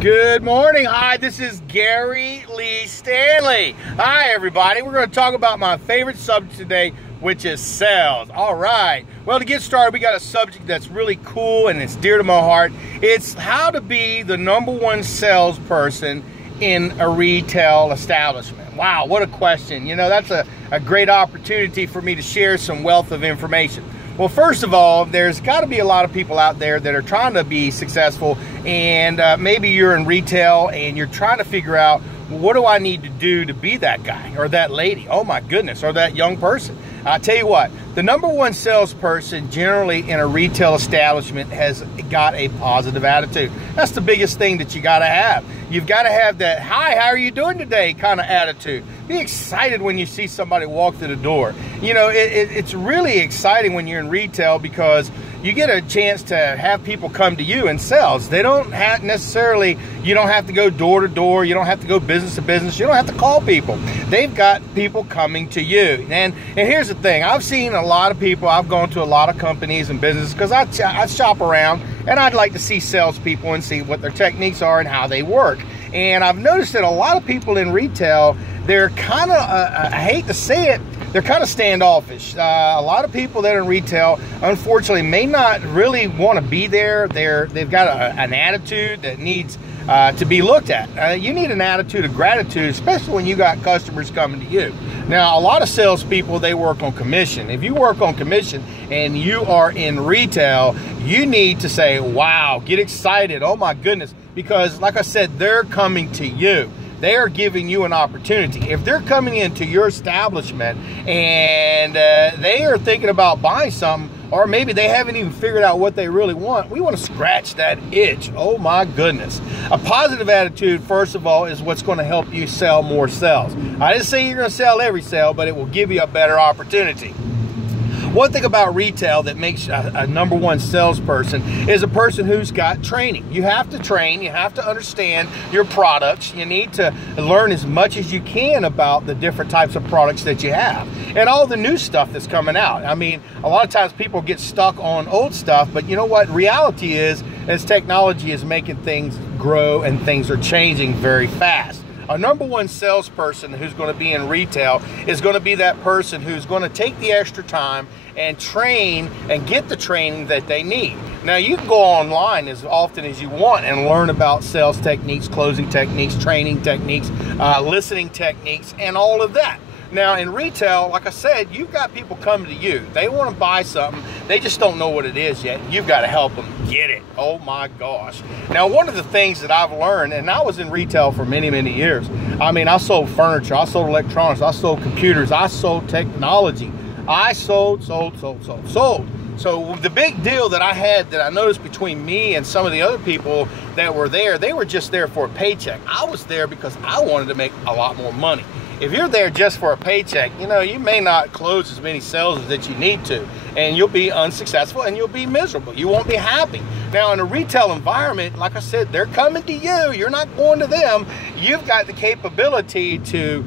Good morning. Hi, this is Gary Lee Stanley. Hi, everybody. We're going to talk about my favorite subject today, which is sales. All right. Well, to get started, we got a subject that's really cool and it's dear to my heart. It's how to be the #1 salesperson in a retail establishment. Wow, what a question. You know, that's a great opportunity for me to share some wealth of information. Well, first of all, there's got to be a lot of people out there that are trying to be successful, and maybe you're in retail and you're trying to figure out, well, what do I need to do to be that guy or that lady? Oh my goodness, or that young person. I'll tell you what, the #1 salesperson generally in a retail establishment has got a positive attitude. That's the biggest thing that you got to have. You've got to have that, hi, how are you doing today kind of attitude. Be excited when you see somebody walk through the door. You know, it's really exciting when you're in retail because you get a chance to have people come to you in sales. They don't have necessarily, you don't have to go door to door. You don't have to go business to business. You don't have to call people. They've got people coming to you. And here's the thing. I've seen a lot of people. I've gone to a lot of companies and businesses because I shop around and I'd like to see salespeople and see what their techniques are and how they work. And I've noticed that a lot of people in retail, they're kind of, I hate to say it, they're kind of standoffish. A lot of people that are in retail, unfortunately, may not really want to be there. They've got an attitude that needs to be looked at. You need an attitude of gratitude, especially when you got customers coming to you. Now, a lot of salespeople, they work on commission. If you work on commission and you are in retail, you need to say, wow, get excited. Oh my goodness. Because like I said, they're coming to you. They are giving you an opportunity. If they're coming into your establishment and they are thinking about buying something, or maybe they haven't even figured out what they really want, we want to scratch that itch. Oh my goodness. A positive attitude, first of all, is what's going to help you sell more sales. I didn't say you're going to sell every sale, but it will give you a better opportunity. One thing about retail that makes a #1 salesperson is a person who's got training. You have to train, you have to understand your products, you need to learn as much as you can about the different types of products that you have and all the new stuff that's coming out. I mean, a lot of times people get stuck on old stuff, but you know what? Reality is, as technology is making things grow and things are changing very fast. A #1 salesperson who's going to be in retail is going to be that person who's going to take the extra time and train and get the training that they need. Now, you can go online as often as you want and learn about sales techniques, closing techniques, training techniques, listening techniques, and all of that. Now, in retail, like I said, you've got people coming to you. They want to buy something. They just don't know what it is yet. You've got to help them get it. Oh, my gosh. Now, one of the things that I've learned, and I was in retail for many, many years. I mean, I sold furniture. I sold electronics. I sold computers. I sold technology. I sold. So the big deal that I had that I noticed between me and some of the other people that were there, they were just there for a paycheck. I was there because I wanted to make a lot more money. If you're there just for a paycheck, you know, you may not close as many sales that you need to, and you'll be unsuccessful and you'll be miserable. You won't be happy. Now, in a retail environment, like I said, they're coming to you. You're not going to them. You've got the capability to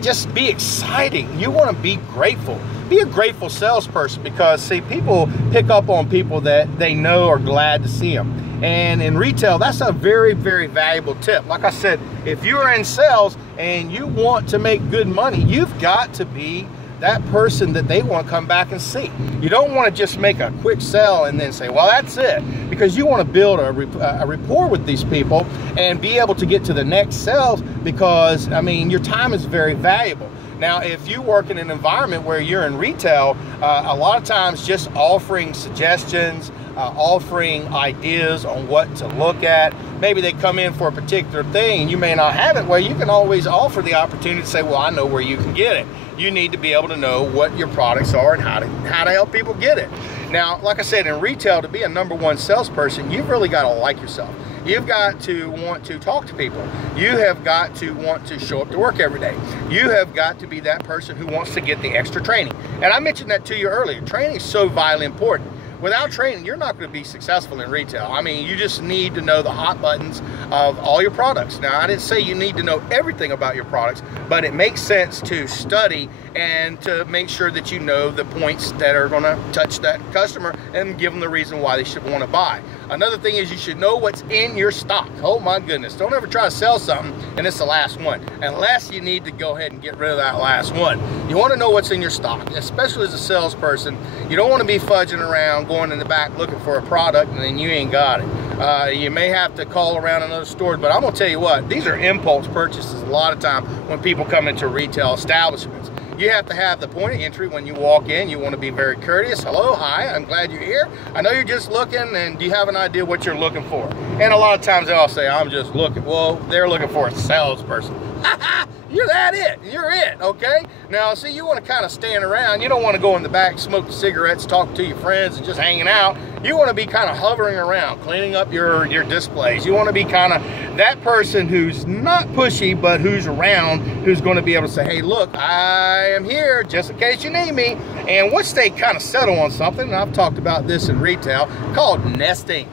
just be exciting. You want to be grateful. Be a grateful salesperson because, see, people pick up on people that they know are glad to see them. And in retail, that's a very, very valuable tip. Like I said, if you're in sales and you want to make good money, you've got to be that person that they want to come back and see. You don't want to just make a quick sell and then say, well, that's it. Because you want to build a rapport with these people and be able to get to the next sales because, I mean, your time is very valuable. Now, if you work in an environment where you're in retail, a lot of times just offering suggestions, offering ideas on what to look at. Maybe they come in for a particular thing and you may not have it. Well, you can always offer the opportunity to say, well, I know where you can get it. You need to be able to know what your products are and how to help people get it. Now, like I said, in retail, to be a #1 salesperson, you've really got to like yourself. You've got to want to talk to people. You have got to want to show up to work every day. You have got to be that person who wants to get the extra training. And I mentioned that to you earlier. Training is so vitally important. without training, you're not going to be successful in retail. I mean, you just need to know the hot buttons of all your products. Now, I didn't say you need to know everything about your products, but it makes sense to study and to make sure that you know the points that are going to touch that customer and give them the reason why they should want to buy. Another thing is you should know what's in your stock. Oh my goodness, don't ever try to sell something and it's the last one, unless you need to go ahead and get rid of that last one. You want to know what's in your stock, especially as a salesperson. You don't want to be fudging around going in the back looking for a product and then you ain't got it. You may have to call around another store, but I'm going to tell you what, these are impulse purchases a lot of time when people come into retail establishments. You have to have the point of entry when you walk in. You want to be very courteous. Hello, hi, I'm glad you're here. I know you're just looking, and do you have an idea what you're looking for? And a lot of times they'll say, I'm just looking. Well, they're looking for a salesperson. You're it. You're it, okay? Now, see, you want to kind of stand around. You don't want to go in the back, smoke cigarettes, talk to your friends, and just hanging out. You want to be kind of hovering around, cleaning up your displays. You want to be kind of that person who's not pushy, but who's around, who's going to be able to say, hey, look, I am here just in case you need me. And once they kind of settle on something, and I've talked about this in retail, called nesting.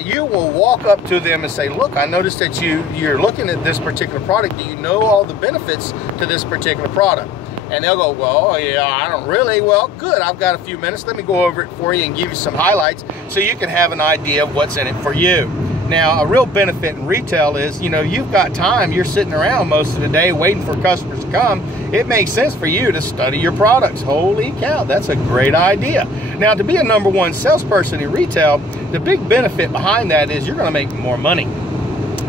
You will walk up to them and say, look, I noticed that you're looking at this particular product. Do you know all the benefits to this particular product? And they'll go, well, yeah, I don't really. Well, good, I've got a few minutes. Let me go over it for you and give you some highlights so you can have an idea of what's in it for you. Now, a real benefit in retail is, you know, you've got time. You're sitting around most of the day waiting for customers to come. It makes sense for you to study your products. Holy cow, that's a great idea. Now, to be a #1 salesperson in retail, the big benefit behind that is you're going to make more money.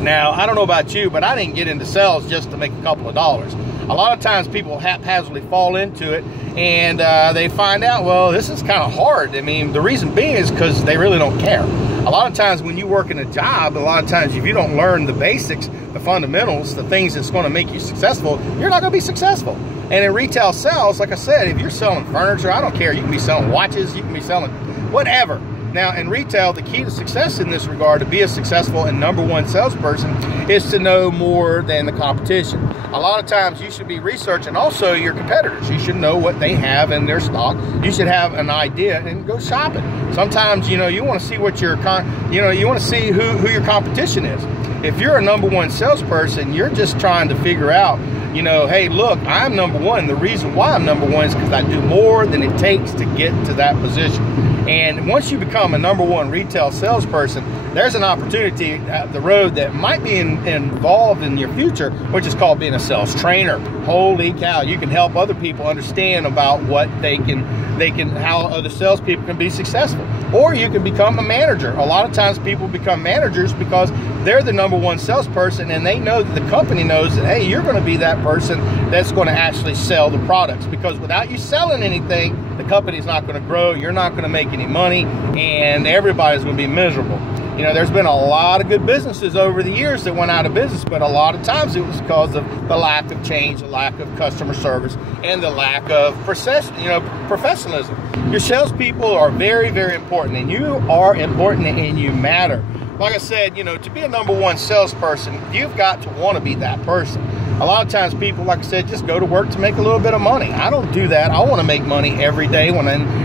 Now, I don't know about you, but I didn't get into sales just to make a couple of dollars. A lot of times people haphazardly fall into it and they find out, well, this is kind of hard. I mean, the reason being is because they really don't care. A lot of times when you work in a job, a lot of times if you don't learn the basics, the fundamentals, the things that's going to make you successful, you're not going to be successful. And in retail sales, like I said, if you're selling furniture, I don't care. You can be selling watches, you can be selling whatever. Now, in retail, the key to success in this regard, to be a successful and #1 salesperson, is to know more than the competition. A lot of times you should be researching also your competitors. You should know what they have in their stock. You should have an idea and go shopping. Sometimes, you know, you want to see what you want to see who your competition is. If you're a #1 salesperson, you're just trying to figure out, you know, hey, look, I'm #1. The reason why I'm #1 is because I do more than it takes to get to that position. And once you become a #1 retail salesperson, there's an opportunity at the road that might be involved in your future, which is called being a sales trainer. Holy cow, you can help other people understand about what how other salespeople can be successful. Or you can become a manager. A lot of times people become managers because they're the #1 salesperson and they know that the company knows that, hey, you're going to be that person that's going to actually sell the products, because without you selling anything, the company's not going to grow, you're not going to make any money, and everybody's going to be miserable. You know, there's been a lot of good businesses over the years that went out of business, but a lot of times it was because of the lack of change, the lack of customer service, and the lack of professionalism. Your salespeople are very, very important, and you are important and you matter. Like I said, you know, to be a #1 salesperson, you've got to want to be that person. A lot of times people, like I said, just go to work to make a little bit of money. I don't do that. I want to make money every day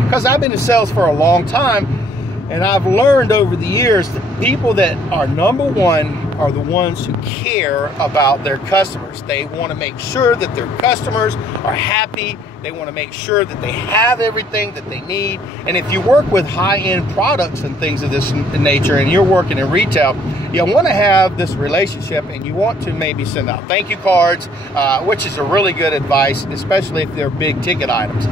because I've been in sales for a long time. And I've learned over the years that people that are #1 are the ones who care about their customers. They want to make sure that their customers are happy. They want to make sure that they have everything that they need. And if you work with high-end products and things of this nature, and you're working in retail, you want to have this relationship, and you want to maybe send out thank you cards, which is a really good advice, especially if they're big ticket items.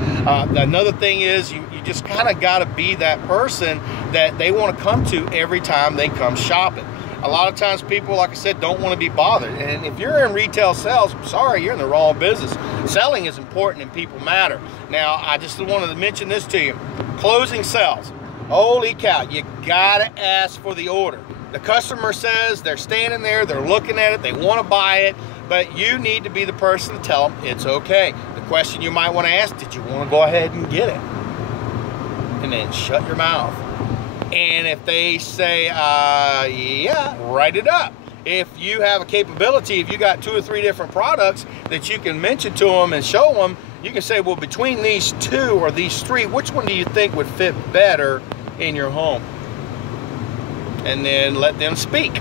Another thing is you just kind of got to be that person that they want to come to every time they come shopping. A lot of times people, like I said, don't want to be bothered. And if you're in retail sales, I'm sorry, you're in the wrong business. Selling is important and people matter. Now, I just wanted to mention this to you. Closing sales. Holy cow, you got to ask for the order. The customer says they're standing there, they're looking at it, they want to buy it, but you need to be the person to tell them it's okay. The question you might want to ask, did you want to go ahead and get it? And then shut your mouth. And if they say, yeah, write it up. If you have a capability, if you got 2 or 3 different products that you can mention to them and show them, you can say, well, between these 2 or these 3, which one do you think would fit better in your home, and then let them speak.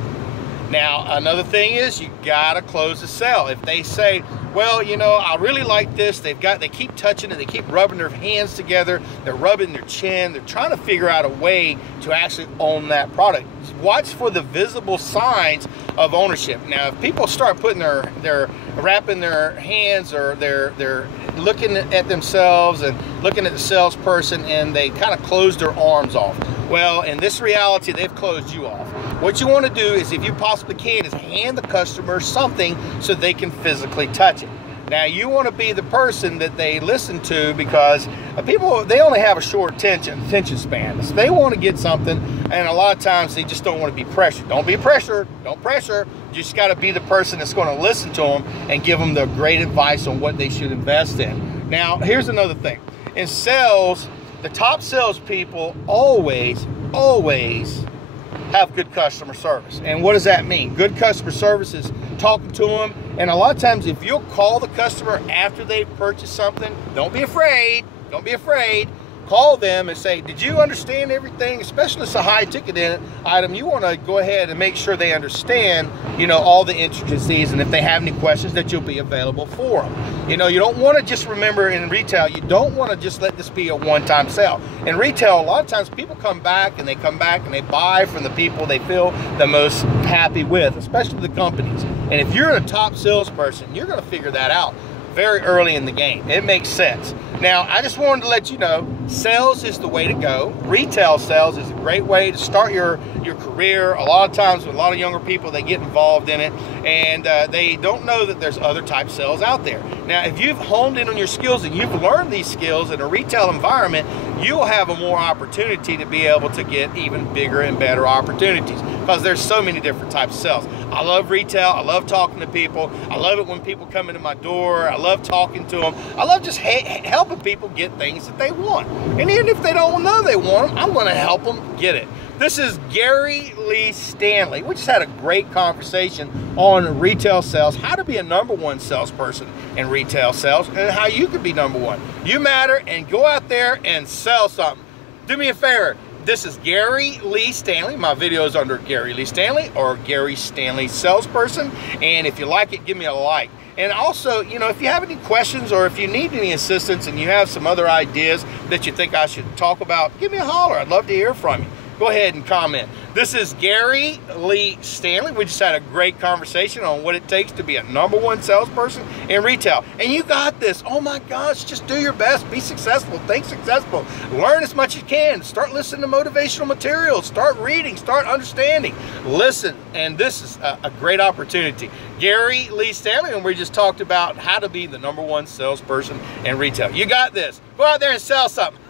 Now, another thing is you gotta close the sale. If they say, well, you know, I really like this, they keep touching it, they keep rubbing their hands together, they're rubbing their chin, they're trying to figure out a way to actually own that product. Watch for the visible signs of ownership. Now, if people start putting their wrapping their hands, or they're looking at themselves and looking at the salesperson, and they kind of close their arms off, well, in this reality, they've closed you off. What you want to do is, if you possibly can, is hand the customer something so they can physically touch it. Now, you want to be the person that they listen to, because people, they only have a short attention span. So they want to get something, and a lot of times they just don't want to be pressured. Don't be pressured. Don't pressure. You just got to be the person that's going to listen to them and give them the great advice on what they should invest in. Now, here's another thing. In sales, the top salespeople always have good customer service. And what does that mean? Good customer service is talking to them. And a lot of times, if you'll call the customer after they've purchased something, don't be afraid. Don't be afraid. Call them and say, did you understand everything? Especially if it's a high ticket item, you want to go ahead and make sure they understand, you know, all the intricacies, and if they have any questions, that you'll be available for them. You know, you don't want to just, remember, in retail, you don't want to just let this be a one-time sale. In retail, a lot of times people come back and they buy from the people they feel the most happy with, especially the companies. And if you're a top salesperson, you're going to figure that out very early in the game. It makes sense. Now, I just wanted to let you know, sales is the way to go. Retail sales is a great way to start your career. A lot of times with a lot of younger people, they get involved in it, and they don't know that there's other type sales out there. Now, if you've honed in on your skills and you've learned these skills in a retail environment, you'll have a more opportunity to be able to get even bigger and better opportunities, because there's so many different types of sales. I love retail. I love talking to people. I love it when people come into my door. I love talking to them. I love just helping people get things that they want. And even if they don't know they want them, I'm going to help them get it. This is Gary Lee Stanley. We just had a great conversation on retail sales, how to be a #1 salesperson in retail sales, and how you can be #1. You matter, and go out there and sell something. Do me a favor. This is Gary Lee Stanley. My video is under Gary Lee Stanley or Gary Stanley Salesperson. And if you like it, give me a like. And also, you know, if you have any questions or if you need any assistance and you have some other ideas that you think I should talk about, give me a holler. I'd love to hear from you. Go ahead and comment. This is Gary Lee Stanley. We just had a great conversation on what it takes to be a #1 salesperson in retail. And you got this. Oh my gosh, just do your best. Be successful. Think successful. Learn as much as you can. Start listening to motivational materials. Start reading. Start understanding. Listen. And this is a great opportunity. Gary Lee Stanley, and we just talked about how to be the #1 salesperson in retail. You got this. Go out there and sell something.